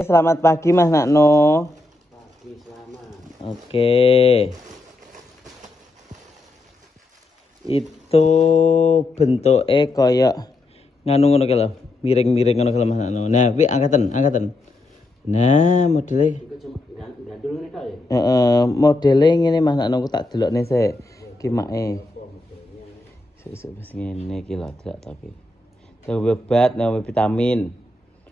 Selamat pagi Mas Nakno. Pagi, selamat. Oke. Itu bentuknya kayak nganu ngono ki lho, miring-miring ngono ki lho Mas Nakno. Nah, kuwi angkatan. Nah, modelnya Iku cuma gandul ngene tok ya. Modelnya ngene Mas Nakno, aku tak delokne sik. Ki make. Apa modelnya? Sesuk wis ngene iki lho, delok to ki. Dawe obat, dawe vitamin.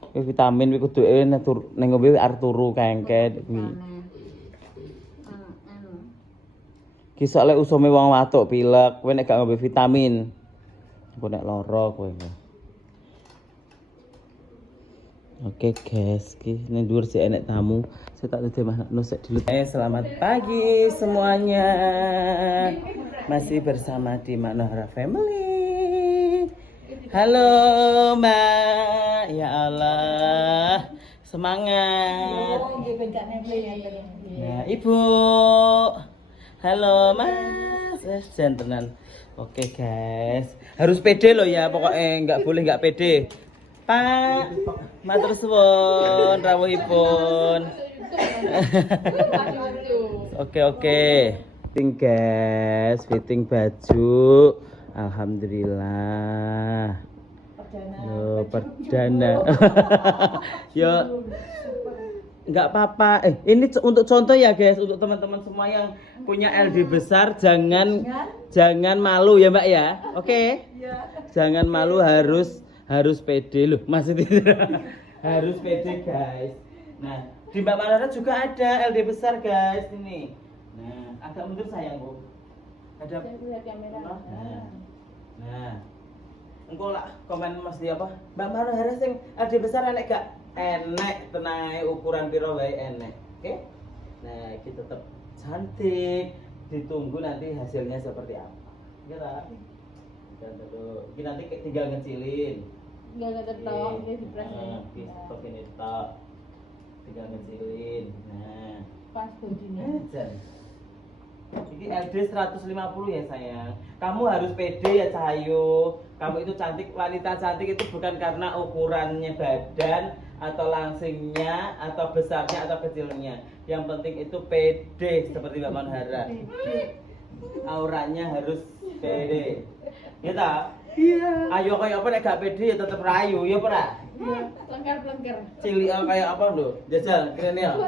Kuwi vitamin kuwi kudu ning ngombe arep turu kengket kuwi. Ki sok lek usume wong watuk pilek, kowe nek gak ngombe vitamin. Apa nek lara kowe. Oke guys, ki ning dhuwur sik enek tamu. Saya tak dadi Mas Nakno sik dulu. Selamat pagi semuanya. Masih bersama di Maknohara Family. Halo Mbak. Ya Allah. Semangat. Nah, Ibu. Halo Mas. Jantenan. Oke guys. Harus pede loh ya, pokoknya nggak boleh nggak pede. Pak, matur suwun rawuhipun. Oke. Fitting guys, fitting baju. Alhamdulillah. Perdana. Yo, nggak apa-apa. Ini untuk contoh ya guys, untuk teman-teman semua yang punya LD besar, jangan malu ya Mbak ya. Oke. Jangan malu, harus pede loh, masih tidak. Harus pede guys. Nah, di Mbak Manara juga ada LD besar guys ini. Nah, agak mundur sayang Bu. Ada. Nah. Engko lah komen Mas di apa? Mbak Manara sing LD besar enek gak? Enek tenae ukuran piro wae enek. Oke? Nah, iki tetap cantik. Ditunggu nanti hasilnya seperti apa. Ya Dan tuh, ini nanti tinggal ngecilin. Enggak ketok, ini dipres ya. Stop ini stop. Tinggal ngecilin. Nah, Pas begini. Ini LD 150 ya sayang. Kamu harus pede ya Cahayu. Kamu itu cantik, wanita cantik itu bukan karena ukurannya badan atau langsingnya atau besarnya atau kecilnya. Yang penting itu pede seperti Mbak Manhara. Auranya harus pede. Ya ta? Iya. Ayo kayak apa nek gak pede ya tetep rayu, ya ora? Iya, lengker-lengker. Cilik kayak apa lho? Jajal kene ya.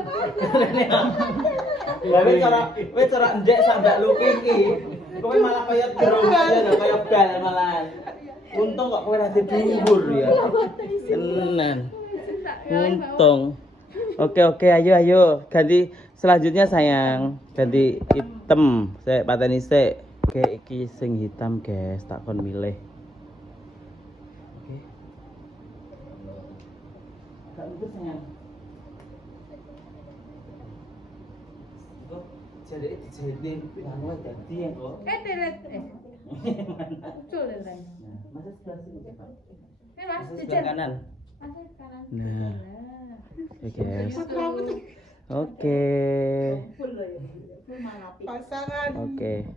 Lah cara ndek sampe luki iki. Kowe malah kaya gerombolan kaya bal malahan. Untung kok kowe ra dhuwur ya. Tenan. Untung. Oke, ayo. Ganti selanjutnya sayang. Ganti hitam. Saya pateni sik. Oke, iki sing hitam, guys. Tak kon milih. Oke. Gak lupa sayang. Kok jadi dijahit anu dadi ya kok. Telet. Betul lah. Nah, masa sebelah sini Pak. Mas, Sebelah kanan. Masuk kanan. Nah. Oke, guys. Oke. Pasangan Oke.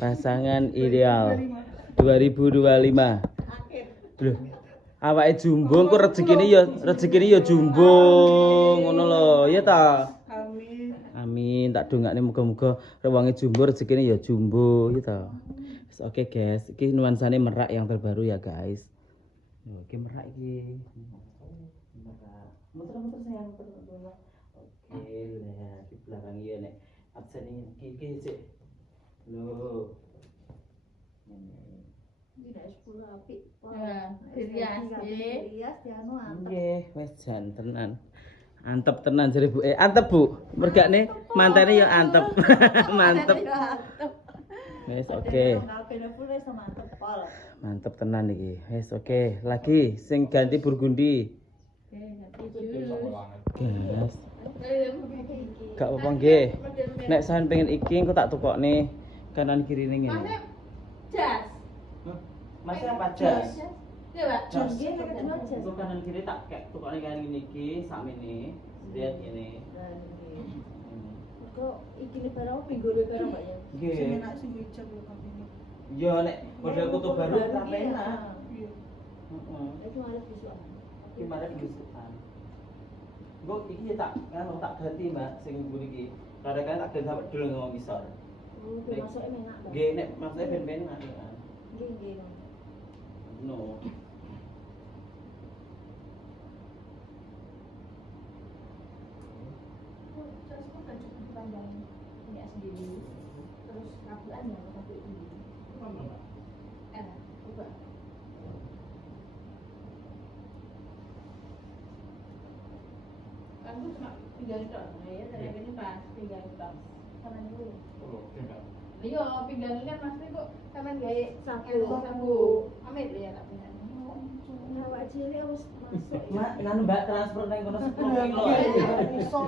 Pasangan ideal 2025. Loh, awake jumbo engko rezekine ya jumbo ngono lho, ya ta? amin. Amin, tak dongakne muga-muga rewange jumbo rezekine ya jumbo, ya ta? Oke guys, iki nuansane merak yang terbaru ya guys. Yo, iki merak iki. Merak. Muter-muter sayang muter. Oke, lihat di belakang iya nek absen iki sik. Loh. Tidak 10 apik. Ya, dirias Rias dianu antep. Nggih, wis jan tenan. Antep tenan jare Bu. Antep Bu. Mergane mantene ya antep. Mantep. Wis oke. Kabeh full sama antep pol. Mantep tenan iki. Wis oke. Lagi sing ganti burgundi. Gas. Gak apa-apa nggih. Nek sampean pengen iki engko tak tukokne kanan kirine ngene. Jas. Masih apa jas? Iya, Pak. Jas. Nggih, nek kedua jas. Untuk kanan kiri tak kayak tukokne kanan ngene iki sakmene. Lihat ini. Kok iki barang pinggule barang Mbak ya? Nggih. Sing enak sing hijab lho kabeh. Yo nek model kutu baru tak enak. Iya. Heeh. Itu harus visual. Iki marek bisukan. Mbok iki tak tak ganti Mbak sing mburi iki. Kadang-kadang tak ganti sampe dulu ngomong isor. Masuknya enak, Mbak. Nggih nek maksudnya ben-ben kan. Nggih. No. Terus kok baju panjang punya sendiri. Terus kabuan ya kabel ini. Coba. Kan tuh cuma pinggang tok. Nah ya dari ini pas pinggang tok. Kanan dulu. Iya, pinggang kan pasti kok sampean gawe sabu. Amit ya tak punya. Awak cilik wis masuk. Mak, nganu Mbak transfer nang kono 10 kilo. Iso.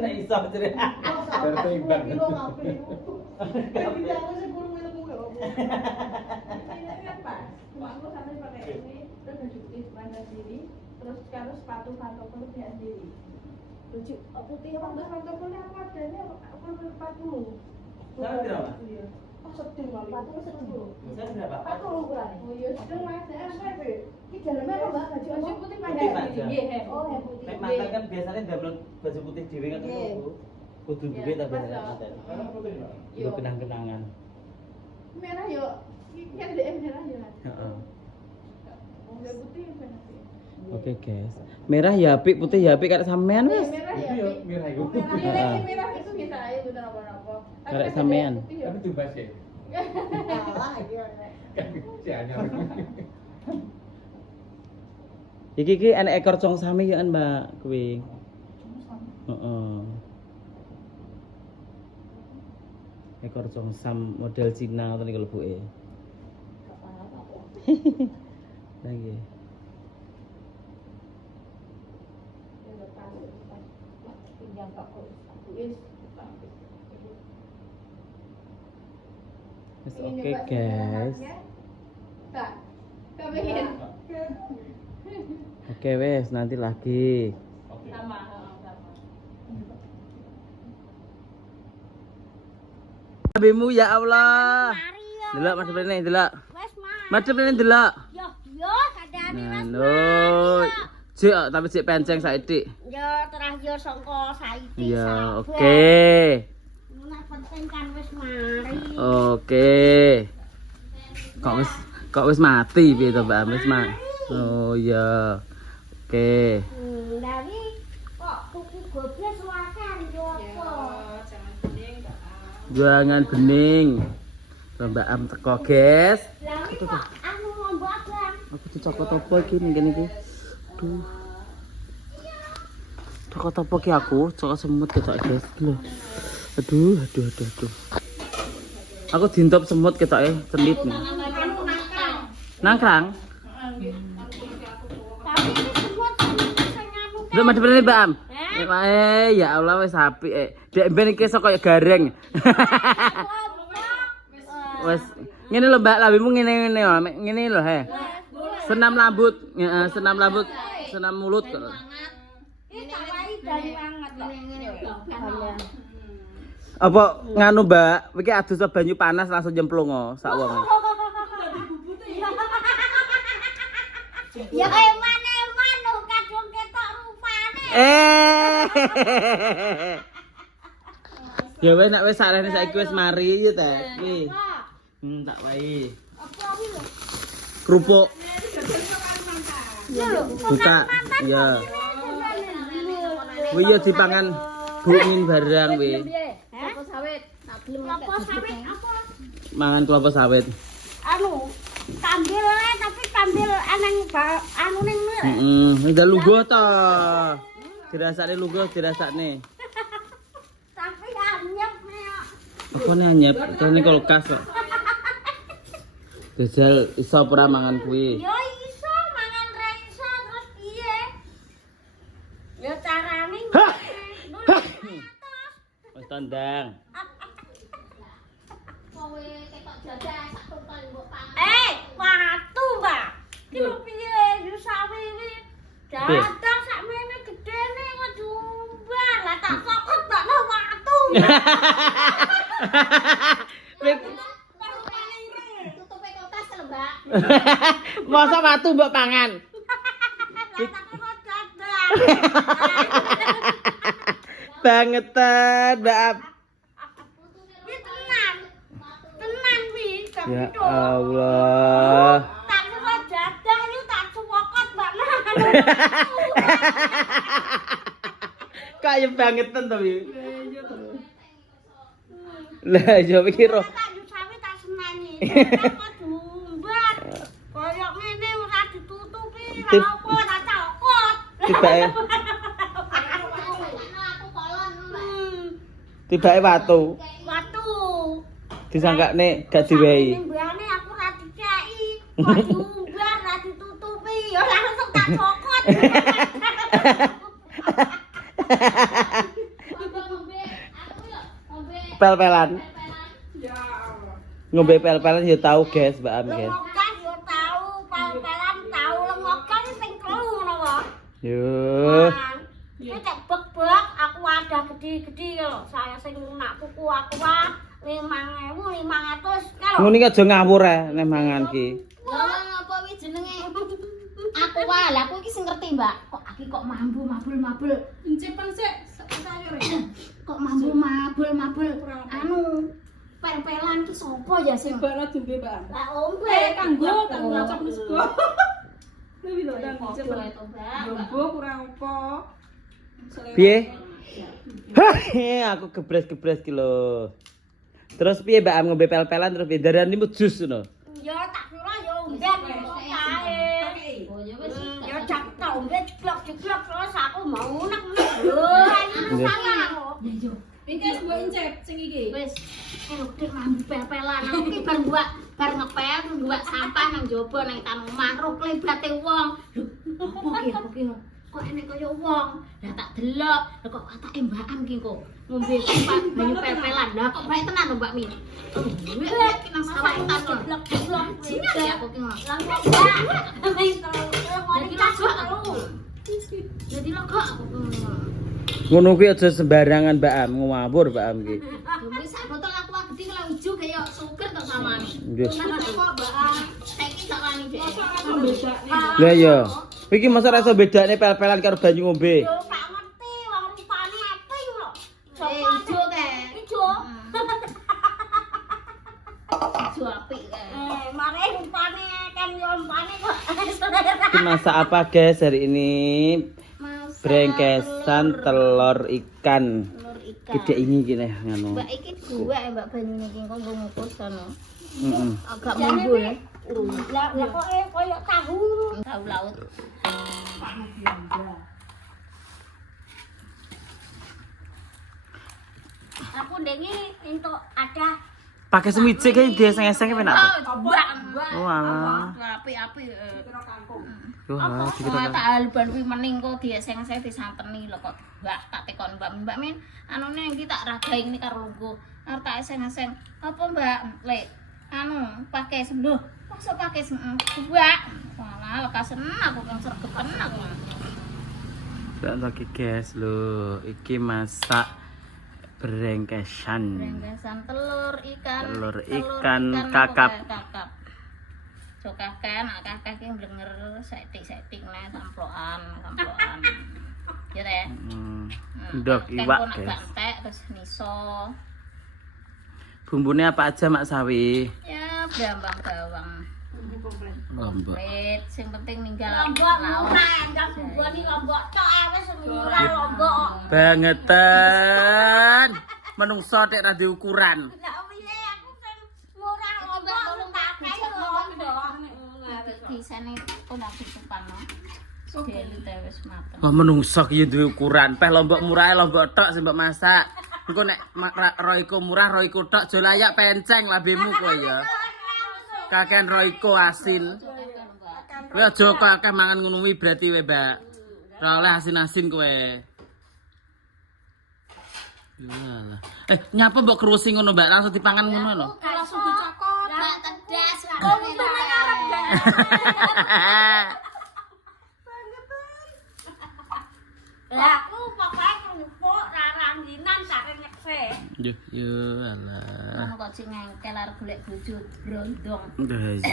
Nek iso jere. Bertimbang. Kilo ngapain? Tapi jangan sih kurang ilmu gak apa. Ini kan pas. Cuma aku sampai pakai ini terus baju putih pandang sendiri. Terus kalau sepatu pantofel punya sendiri. Baju putih apa Untuk Mbak? pantofel yang adanya aku 40. Sampai berapa? Iya. Oh sedih kali. Sepatu 10. Saya berapa? 40 ukurannya. Oh iya, sedang mas, apa? Ini dalamnya apa Mbak? Baju Baju apa? putih Putih pandang aja. sendiri. Iya, Oh, yang putih. Nek mantan kan biasanya damel baju putih dhewe kan Nggih. itu. Kudu Iya, duwe ta pas biasanya lah. mantan. Iya. Yo kenang-kenangan. Merah yo. Ini kan DM merah ya. Heeh. Enggak putih yang benar sih. Oke guys. Merah ya apik, putih ya apik karek sampean Iya, wis. merah ya. Merah itu. Oh, merah. Iya, ini merah itu bisa aja bukan apa-apa. Tapi Karek kan sampean. putih ya. Tapi coba sih. Salah iya. Si anyar. Iki enek ekor cong sami ya kan Mbak kuwi. Heeh. Ekor cong sam model Cina ngoten iki lebuke. Lah nggih. Pinjam Pak Kok. Wis. Wis Ingin oke nyoba guys. sebenarnya? Tak. Kau ingin? Oke wes nanti lagi. Sama, sama. Nabimu ya Allah. Delok madhep rene delok. Wes Mas. Madhep rene delok. Yo kadane Nah, Mas. lho. Cik tapi cik penceng saiki. Yo terakhir sangka saiki. Iya, sabar. oke. Nek penting kan wis mari. Oke. Kok wis mati piye to Mbak? Wis mati. Oh iya. Oke. Dari kok tuku gobres wakan yo apa? Jangan pening, Kak. Jangan bening. Mbak Am teko, guys. Lah iki kok anu ngombe abang. Aku dicokot apa iki ning kene iki? Duh. Cokot apa ki aku? Cokot semut ketok, guys. Lho. Aduh. Aku dintop semut ketoke cenit nih. Anu nakal. Nangkrang. Tapi iki semut sing anu. Lho madhep rene Mbak Am. Ya Allah wis apik. Dek ben iki sok kaya gareng. Wes ngene lho Mbak, labimu ngene lho, ngene lho he. Senam rambut, heeh, senam rambut, senam mulut. Iki tak wae banyu anget kok. Ngene yo. Apa nganu Mbak, iki adus banyu panas langsung nyemplung sak wong. Ya kaya mana-mana lho kadung ketok rupane. Ya wes nek wis sarene saiki wis mari ya ta. Iki. Tak wae. Apa iki lho? Kerupuk Ya lho. buka. Ya. Kuwi ya dipangan buin barang wi. Kelapa sawit. Tak belum Kelapa sawit apa? Mangan kelapa sawit. Anu, kambil ae tapi kambil aneng anu ning ngene. Udah lugo to. Dirasakne lugo, dirasakne. Tapi anyep nek. Apa nih anyep? Terus kulkas kok. Jajal iso ora mangan kuwi. Yo iso mangan ra iso terus piye? Ya carane. Wis tandang. Kowe ketok jajah sak total mbok pangan. Watu, Mbak. Ki lho piye? Yo sawiwi. Datang sakmene gedene kok jumbar. Lah tak sokot bakno watu. Tutupe kulkas lho, Mbak. Masa watu mbok pangan. Lah tak kok dadah. Bangetan, Mbak Am. Ini tenan. Tenan wi, gak Ya betul. Allah. Tak suka dadah ini tak suwokot Mbak Man. Kayak bangetan tapi. Lah yo pikir Tak nyusawi tak senani. Tak diumbat. Koyok ngene ora ditutupi, Tip- ra apa ora cokot. tibake Aku kolon Mbak. tibake watu. Watu. Disangkane gak diwehi. Mbane aku ra diceki. Kok diumbat ra ditutupi, ya langsung tak cokot. Pel-pelan. Ngombe pel-pelan ya tahu, guys, Mbak Am, guys. Lengokan yo tau, pal-palan tau, lengokan sing telu ngono kok. Yo. Iki cek bek-bek aku ada gede-gede lho. Saya sing nak tuku aku wae 5.500 kalau. Ngono iki aja ngawur nek mangan ki. Lah apa wi jenenge? Aku wae, lah aku iki sing ngerti, Mbak. Kok aki kok mambu mabul-mabul. Cepen sik sayur ya. Kok mambu mabul-mabul. Anu pel-pelan ki sapa ya sing Bala jembe, Mbak. Lah ombe Kanggo ngocok sego. Lebih lho dan Kok cepen. itu, Mbak? Jombo kurang apa? Piye? Hah, aku gebres-gebres ki lho. Terus piye Mbak Am ngombe pel-pelan terus piye darani mu jus ngono. ya tak kira ya ombe kae. Oh ya wis. Ya jak tak ombe jeglok-jeglok terus aku mau unek-unek. Lho, ini salah kok. Ya yo. Iki wis mbok incep sing iki. Wis dik mambu pel-pelan. Aku ki bar ngepel buat sampah nang jaba nang tan omah ro klebate wong. Lho, apa ki? Kok enek kaya wong. Lah tak delok, lah kok atake Mbak Am ki kok ngombe banyu pel-pelan. Lah kok bae tenan lho Mbak Min. Wih, ki nang sawah tas Jeglok-jeglok. Sini aku ki ngono. Langsung ya. Wis Jadi lagok aku. Jadi lagok aku. Ngono kuwi aja sembarangan Mbak Am, ngawur Mbak Am ki. Wis sak botol aku wae gede kalau ujuk kaya sugar to samane. Nggih. Kok Mbak Am saiki sak wani dhek. Bedane. Lah iya. Iki masa ra iso bedane pel-pelan karo banyu ngombe. Yo gak ngerti wong rupane apik lho. Ijo kae. Ijo. Ijo apik kae. Mare rupane kan yo rupane kok. Iki masak apa guys hari ini? Masak Brengkesan telur ikan. telur ikan. Gede ini gini ngono. Mbak iki dua ya Mbak banyune iki kok nggo ngukus kono. Heeh. Agak mumbul. Lah kok koyo tahu. Tahu laut. Aku ndengi entuk ada Pakai semicik kayak dia eseng-eseng penak. Oh, Mbak. Oh alah. Apik-apik. Wah, Apa dikira. tak alban kuwi mening kok dieseng-eseng disanteni lho kok. Mbak tak tekon Mbak Min, anune iki tak ragai ini karo lungguh. Arep tak eseng-eseng. Apa Mbak? Lek anu pakai sembuh. Masa pakai Mbak? Walah lekasen aku kang sregeten aku. Tak lagi guys lho, iki masak brengkesan. Brengkesan telur ikan. Telur ikan kakap. Kakap. Cokakan, kakak ki blenger setik-setik nih samplokan. Ya teh. Ndok iwak guys. Gantek terus niso. Bumbune apa aja Mak Sawi? Ya brambang bawang. Lombok. Komplit, sing penting ninggal lombok lauk. murah, enggak buboni lombok tok wis murah lombok. Bangetan. Menungso tek ra diukuran. Lah piye aku sing murah lombok tak kae lombok. Disane kok ndak ditumpang no. Delu teh wis mateng. Oh menungso ki duwe ukuran. Peh lombok murah lombok tok sing mbok masak. Engko nek roiko murah roiko tok aja layak penceng labemu kowe ya. Kakean roiko asin. Kowe aja kakek mangan ngono kuwi berarti we, Mbak. Ora oleh asin-asin kowe. Yalah. Nyapa mbok kerusi ngono, Mbak? Langsung dipangan ngono lho. Langsung dicokot. Mbak tedas. Oh, untung ngarep gak. Lah aku pokoke kerupuk rarangginan kare nyekse. Yo alah. Ngono kok sing ngengkel arep golek bojo brondong. Udah aja.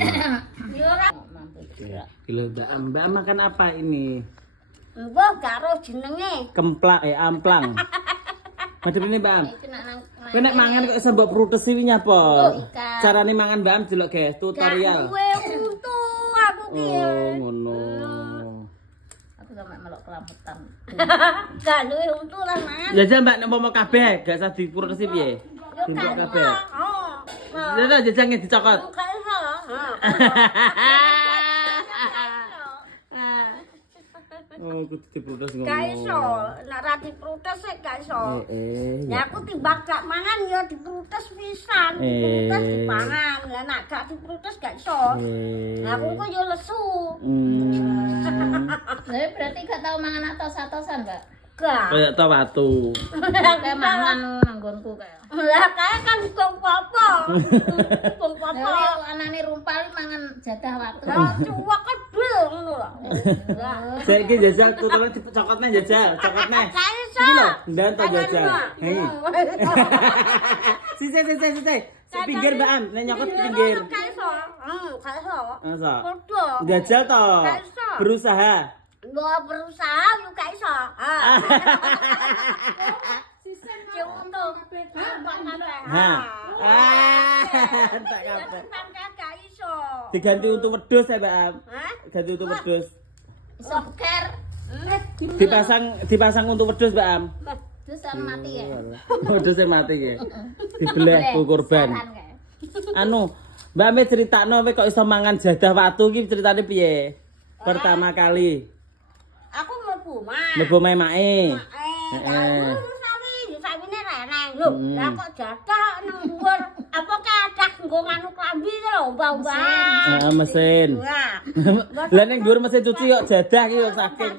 Yo ora Mampir. Gila Mbak makan apa ini? Mbah karo jenenge. Kemplak amplang. Madep ini Mbak Am. Iki nak nang Kowe nek mangan kok iso mbok prutesi wi nyapa? Oh, ikan. Carane mangan Mbak Am delok guys, Gak tutorial. duwe untu aku ki. Oh, ngono. aku sampe melok kelambetan. Gak duwe untu lah mangan. Jajal Mbak nek mau kabeh, gak usah diprutesi piye? Yo Untuk gak kabeh. Oh. Jajal jajal dicokot. Gak iso. Oh, kudu diprotes ngono. Gak iso. Nek ra diprotes gak iso. Ya. Ya aku timbang gak mangan ya diprotes pisan. Diprotes dipangan. Lah nek gak diprotes gak iso. Lah aku kok yo lesu. Jadi berarti gak tau mangan atos-atosan, Mbak? Gak. Kayak tau watu. Kayak mangan nanggonku kayak. Lah kae kan kok apa? Kok apa? Lah anane rumpal mangan jadah waktu. Lah cuwak kedhe ngono lho. Saiki jajal tutorial cokotnya jajal, cokotnya. Gak iso. Iki lho, ndanto jajal. Hei. Sise. Pinggir Mbak Am, nek nyokot pinggir. Gak iso. Gak iso. Masa? Podo. Jajal to. Gak iso. Berusaha. Gak berusaha yo gak iso. Untung. Ha. Tak kabeh. Gak iso. Diganti untuk wedhus ya Mbak Am. Hah? Ganti untuk wedhus. Iso beker. Dipasang untuk wedhus Mbak Am. Terus mati ya. Wedhus yang mati ya. Dibelah ku korban. Saran kayak. Anu, Mbak Ame critakno kowe kok iso mangan jadah watu iki ceritane piye? Pertama kali. Aku mlebu mah. Mlebu mae. Sawine reneng lho. Lah kok jadah nang dhuwur. Apa kadah nggo nganu klambi iki lho, mbah-mbah. Heeh, mesin. Nah, Lah ning dhuwur mesin cuci kok jadah iki kok saking.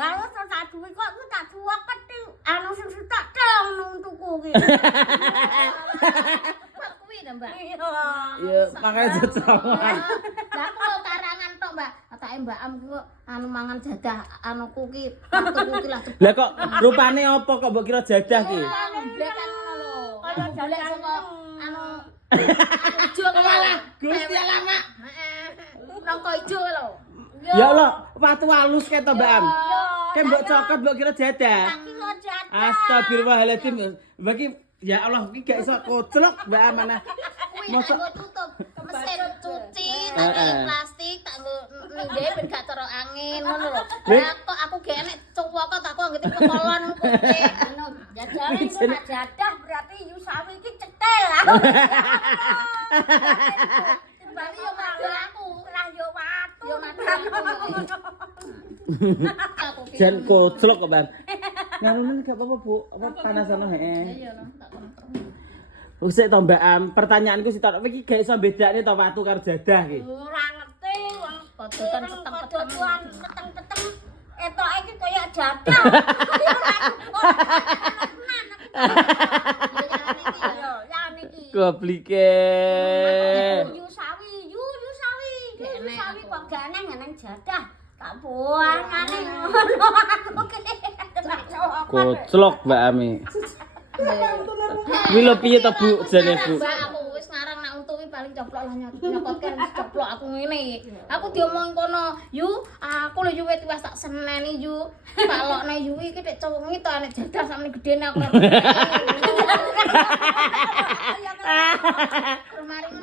lalu tak duwe kok aku tak cuwak peti anu sing tak dong nang tuku iki. Kok kuwi ta, Mbak? Ya, makanya jajawan. Lah kalau karangan tok, Mbak. Atake Mbak Am ku anu mangan jadah anuku ki, waktuku ki lah. Lah kok rupane apa kok mbok kira jadah ki? Ngeblek kan ngono lho. Kaya Golek jadah saka anu ijo kaya. Gusti alamak. Heeh. Nangka ijo lho. Ya Allah, watu halus kae to Mbak Am. yo Kayak mbok cokot mbok kira jadah. iki kok jadah. Astagfirullahaladzim. Bagi ya Allah iki gak iso koclok Mbak Am mana. Kuwi tak nggo tutup mesin cuci, tak nggo plastik, tak nggo ninggae ben gak tero angin ngono lho. Lah kok aku gak enek cowok aku anggere kolon putih anu Jajane kok nak jadah berarti yu sawi iki cetel. Timbali yo madul aku. Lah yo watu. Yo madul aku. Aku ki. Jan koclok kok Mbak Am. Ngarunen gak apa-apa Bu, apa panasan heeh. Iya lho, tak kono. Usik to Mbak Am, pertanyaanku sih tok iki gak iso bedane to watu karo jadah iki. Ora ngerti wong Kodokan peteng-peteng. Peteng-peteng. Etoke iki koyo jadah. Yo, ya niki. Goblike. Yu sawi, yu sawi. Yu sawi kok gak neng jadah. Tak buang aneh ngono aku ki. Koclok Mbak Ami. Kuwi lho piye to Bu jane Bu? Mbak aku wis ngarang nak untu paling coplok lah nyokotke coplok aku ngene. Aku diomong kono, "Yu, aku lho yu wis tak seneni yu. Palokne yu iki nek cowongi to nek jadah sakmene gedene aku."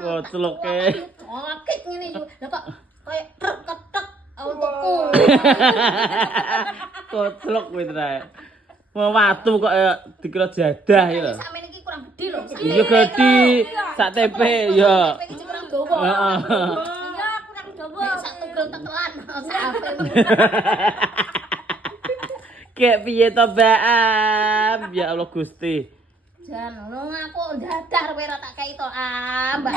Kocloke. Okit ngene yu. Lah kok koyo ketek untukku. Koclok kuwi trae. Mau watu kok dikira jadah ya. Sakmene iki kurang gede lho. Iya gede, sak tempe ya. Iki kurang dawa. Heeh. Iya kurang dawa. Sak tugel tekelan sak ape. Kayak piye to Mbak Am? Ya Allah Gusti. Jan, ngono aku dadar kowe ora tak kei to, Mbak.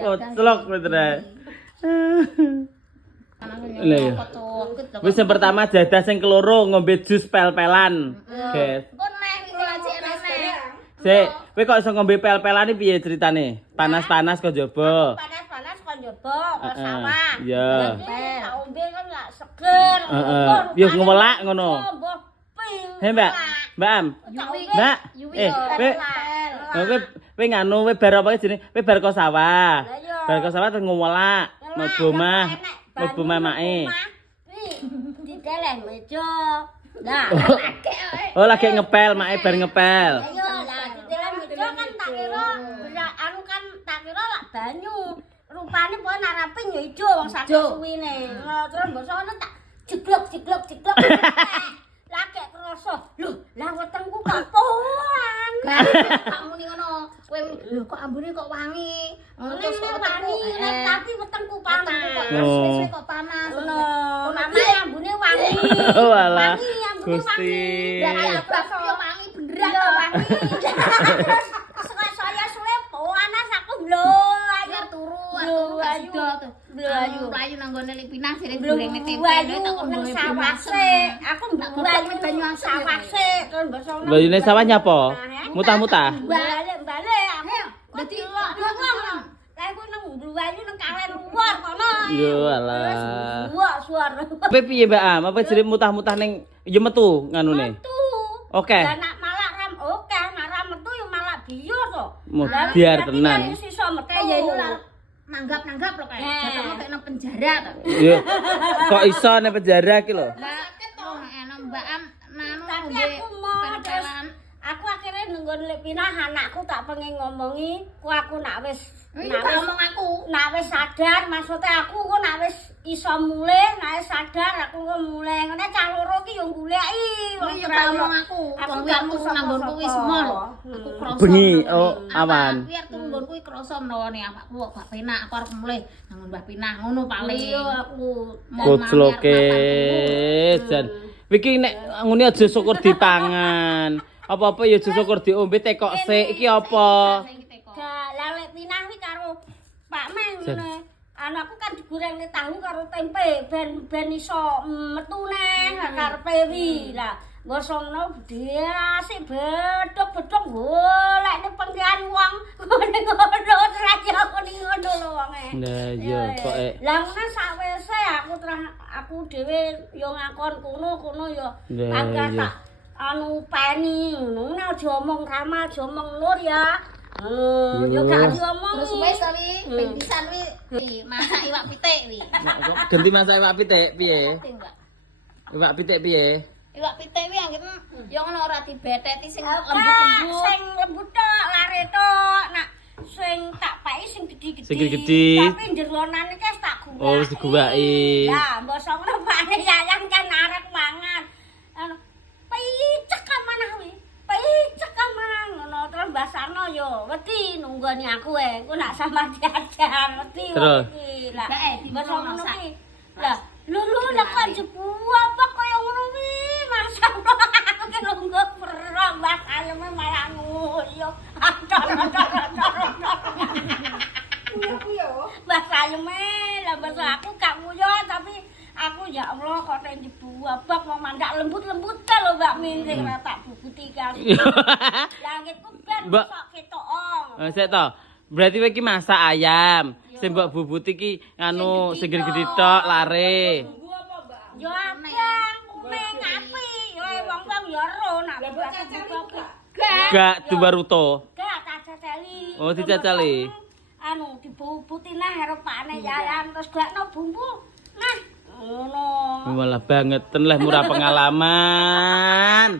Koclok kuwi trae. Lah ya. Wis yang pertama jadah sing keloro ngombe jus pel-pelan. Guys. Kok neh iki aja enek. Sik, kowe kok iso ngombe pel-pelan iki piye ceritane? Panas-panas kok njaba. Panas-panas kon nyoba ke sawah. Iya. Tak ombe kan gak seger. Heeh. Yo ngwelak ngono. Mbah ping. Hei Mbak, Mbak Am. Mbak. Yuwi yo. Kowe nganu kowe bar apa jenenge? Kowe bar kok sawah. Lah yo Bar ke sawah terus ngolak. Mlebu omah. Mlebu mamake. Dideleh meja. Lah, Oh, lagi ngepel, make bar ngepel. ayo lah dideleh meja kan tak kira anu kan tak kira lak banyu. Rupane pon arapin yo ijo wong sak suwine. Terus mbok sono tak jeglok. Lagi krasa. Lho, lah wetengku kok poan. Kak muni ngono. Kowe lho kok ambune kok wangi. Terus kok wangi, tapi wetengku panas. Wis kok panas. Ngono, mama ambune wangi. Walah. Wangi, ambune Gusti. Dan abas yo wangi beneran Iya, to wangi. Terus saya suwe panas aku lho. Ayo turu Lho, aku ayu. ayu. Ayu. Mlayu nang gone Lipinah sire Belum goreng tempe ayu tak kok nang gawe sawase. Aku Tak mbok godhog ayu banyu asem ya, sawase. Terus mbok sono. Bayune sawah nyapa? Mutah-mutah. Balik aku. Dadi Lah aku nang mbluwayu nang kawen luar kono. Yo alah. Suara. Tapi piye Mbak Am? Apa jenenge mutah-mutah ning ya metu nganune? Metu. Oke. Lah nak malah ram oke, nak ram metu yo malah biyo to. Mau biar tenan. Sisa metu. ya itu lah nanggap lho kayak. Jatuhnya kayak nang penjara to. Yo. Kok iso ning penjara iki lho? Sakit to. Enak Mbak Am nanu Tapi ngombe aku mau terus pel-pelan. aku akhirnya nunggu Lipinah anakku tak pengen ngomongi aku nak wis Ngomong aku. nak wis sadar maksudnya aku kok nak wis iso mulih nak wis sadar aku kok mulih ngene cah loro ki yo goleki Wong yo ngomong aku. Wong kuwi aku nang nggonku wis mall. Aku krasa. Bengi, oh, awan. Kuwi aku nggonku kuwi krasa menawane awakku kok gak penak aku arep mulih nang Mbah Pinah ngono paling. iya aku Gojloke jan. Iki nek ngene aja syukur dipangan. Apa-apa ya aja syukur diombe tekok sik. Iki apa? gak lalek Pinah kuwi karo Pak Meng ngene anakku kan digoreng tahu karo tempe ben iso metu neh karepe wi lah gosongno dia asik bedhok-bedhok golek ning pengkian wong ngono raja aku ning ngono lho wonge Lah iya kok lah ngono sawise aku dhewe yo ngakon kono yo Lah, agak iya. tak anu peni ngono aja omong ramal aja omong lur ya yo gak diomong Terus wis tapi ping pisan wi masak iwak pitik wi. ganti masak iwak pitik piye? Iwak pitik piye? Iwak pitik wi anggere yo ngono ora dibeteti sing lembut lembut-lembut. sing lembut tok lare tok nak sing tak pake sing gede-gede Sing gede-gede. tapi jeronane ki tak guwaki Oh, wis diguwaki. lah mbok sono pane yayan kan arek mangan anu picek kan manah wi picek kan manah ngono terus Mbah Sarno yo wedi nunggoni aku engko nak sama diajar wedi Terus? wedi lah Bae, mbok sono dimasak. ki lah lulu lah kan jebu apa kaya ngono wi masa aku ki nunggu perang Mbah ayeme malah nguyu Mbah ayeme lah bahasa aku gak nguyu tapi aku ya Allah kok nek jebu abak mau mandak lembut-lembut ta lho Mbak Min sing ora tak bubuti kan langitku ben Mbak. sok ketokong Sik to. Berarti kowe iki masak ayam. Sing mbok bubuti iki anu sing gede-gede tok lare. yo abang kuning api yo wong-wong yo ero nak Gak Duwaruto. gak tak cacali Oh, dicacali. anu dibubuti nah arepane yayan terus gakno bumbu nah ngono Walah bangetan lah murah pengalaman.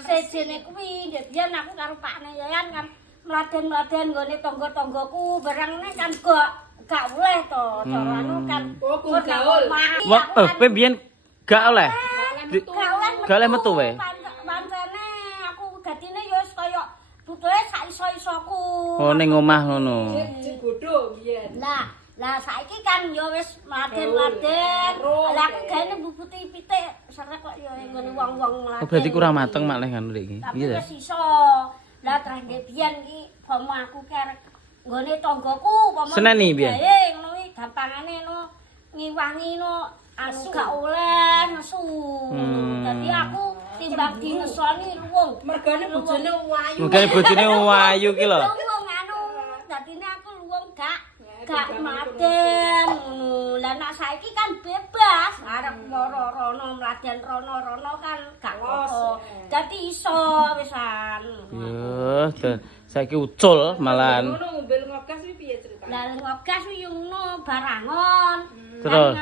sejene kuwi yen aku karo Pakne Yayan kan mladen-mladen nggone tangga-tanggaku barangnya kan gak oleh to carane kan Oh, gaul. Wah, kowe biyen gak oleh. Gak oleh metu wae. Pancene aku dadine ya wis kaya butuhe sak iso-isoku. Oh ning omah ngono. Jegodo biyen. Lah saiki kan ya wis mladen-mladen. Lah aku gaene bubuti pitik sarek kok ya nggone wong-wong mladen. Oh berarti kurang mateng malah kan iki. Tapi Iya. wis iso. Lah terus biyen iki pomo aku kerek nggone tanggaku pomo. Seneni biyen? Ngono iki gampangane no ngiwangi no anu gak oleh nesu. Dadi aku timbang dinesoni luwung. Mergane bojone wayu. Mungkin bojone wayu ki lho. Luwung anu dadine aku luwung gak mladen ngono. Lah nek saiki kan bebas arep moro rono mladen rono kan gak apa. Dadi iso wisan. Yo, saiki ucul malahan. Ngono mobil ngogas iki piye cerita? Lah ngogas yo ngono barangon. Terus?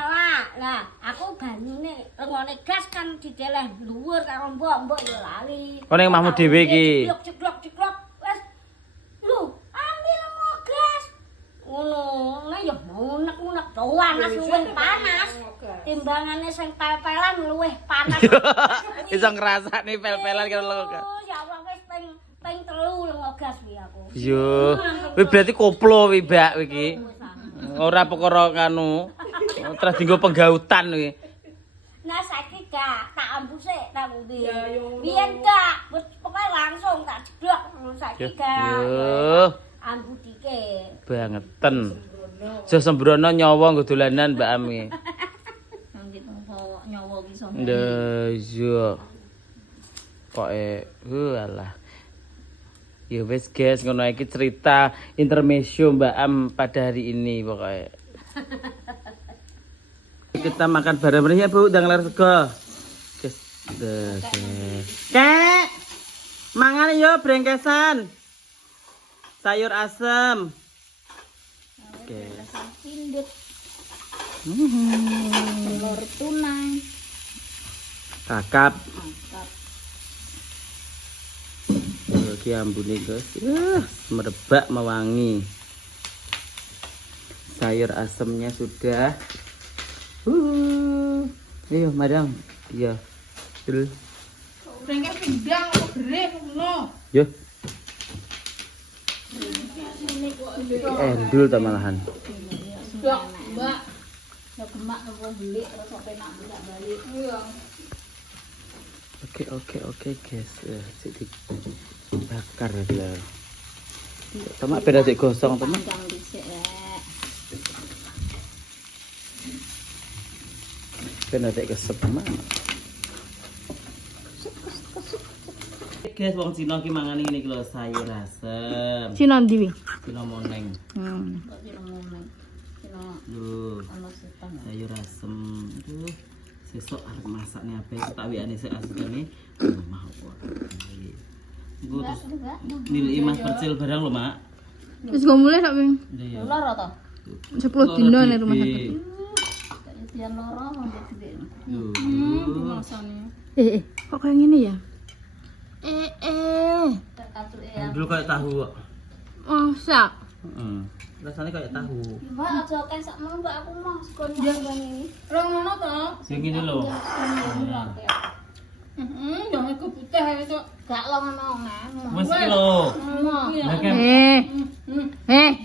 Lah aku banyune lengone gas kan dideleh dhuwur karo mbok yo lali. Kok ning omahmu dhewe iki? Ceklok wes. Lho, ambil ngogas. Ngono, lah yo unek-unek panas luwih panas. Timbangane sing pel-pelan luwih panas. Iso ngrasakne pel-pelan karo lengok. Ya Allah wis ping 3 ngogas wi aku. Yo, kuwi berarti koplo wi, Mbak iki. Ora perkara kanu. Terus dienggo penggautan kuwi. Nah saiki gak tak ambu sik tak ngombe. Biyen gak, wis pokoke langsung tak jedok saiki gak. Yo, Ambu dikit. bangeten. Aja sembrono nyawa nggo dolanan Mbak Ami. Nyawa bisa. Ndah iya. Pokoke alah. Ya wis guys, ngono iki cerita intermezzo Mbak Am pada hari ini pokoknya. Kita makan bareng-bareng ya Bu, ndang ler sego. Guys, Kek. Mangan yo brengkesan. Sayur asem. Oke. Pindut. Telur tuna. Kakap. Iki ambune guys. Merebak mewangi. Sayur asemnya sudah. Ayo, madam. Iya. Dul. Bengkel pindang apa gereh ngono. Yo. Endul ta malahan. Dok, Mbak. Ya gemak wong beli terus sampe nak balik. Iya. Oke guys. Sik dibakar ya. Temak beda dik gosong teman. Kang dhisik rek. Beda dik kesep teman. Guys, wong Cina ki mangan ngene iki lho sayur asem. Cina ndi wi? Cina moneng. Kok kira ngomong. Kira Lho, ana setan. sayur asem. Aduh, sesuk arep masakne apa tak wikane sik asline. Mau kok. Nggo terus nilai Mas Percil barang lho, Mak. Wis go mulai sak ping Iya. Loro to. 10 dino ning rumah sakit. Biar loro ngombe dhuwit. Yo. Kok kayak gini ya? Tak katuke ya. Dulu kayak tahu kok. Oh, sak. Heeh. Rasanya kayak tahu. Mbak aja kayak sakmono Mbak aku mau sekon ini. Rong ngono to. Yang ini loh. Jangan ke putih ae tok. Gak lo ngomong ngomong. Wes iki lho. Ngomong. Lah kan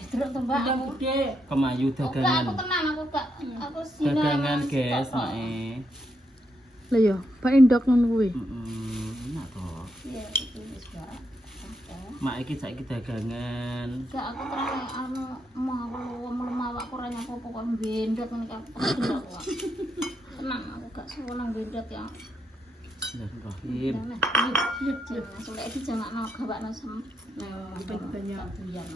Terus to Mbak aku. kemayu Enggak, aku dagangan. tenang aku gak aku sinau. Dagangan, guys, Mae. Lah yo, Pak Indok ngono kuwi. Enak toh. Iya, itu wis gak. Mak iki saiki dagangan. Gak aku terang anu mau awakku ora nyapo kok bendot ngene kan. Tenang aku gak seneng bendot ya. Bismillahirrahmanirrahim. Sulek iki jangan gawakno sem. Banyak buyar.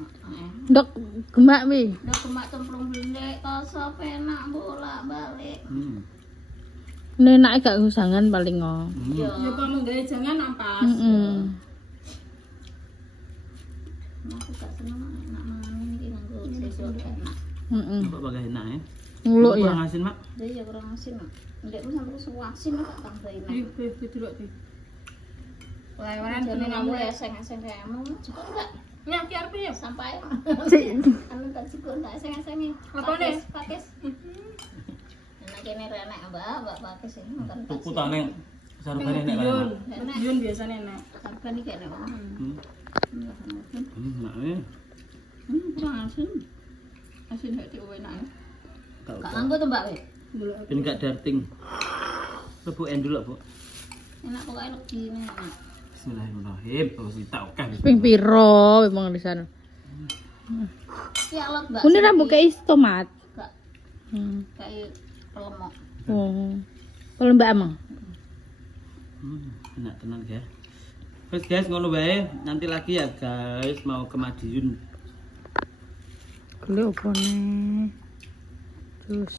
Ndok gemak wi. Udah kemak cemplung bendek koso penak bolak-balik. Nenake gak usangan paling ngo. Yo. Ya kamu gawe jangan ampas. Heeh. Aku gak seneng enak mangan iki nganggo sesuk enak. Heeh. Kok bagah enak ya? Nguluk ya. Kurang asin, Mak. Dia ya kurang asin. Ndek ku sampe suwasin kok tambahin. Delok di. Lewaran Jadi tenan kamu kamu. eseng-eseng kamu cukup enggak? Nya ki arep ya. Sampai Sik. anu tak cukup enggak eseng-eseng. Apa nih? Pakis. Enak kene renek Mbak pakis ini makan tak. Tuku ta ning sarungane nek Bion. Enak. Bion biasane enak. Sarban iki enak. Mak e. Kurang asin. Asin hek enak. Gak Gak nganggo to Mbak we. Delok. ben gak darting. Bu endul Bu. Enak pokoke legi ini enak. Bismillahirrahmanirrahim. Terus tak oke. Ping piro memang di sana. Ki alot Mbak. Kune ra mbok kei tomat. Gak kayak pelemok. Oh. Kalau Mbak Amang. Enak tenan ya. Terus guys ngono bae, nanti lagi ya guys mau ke Madiun. Kuwi opo ne? Terus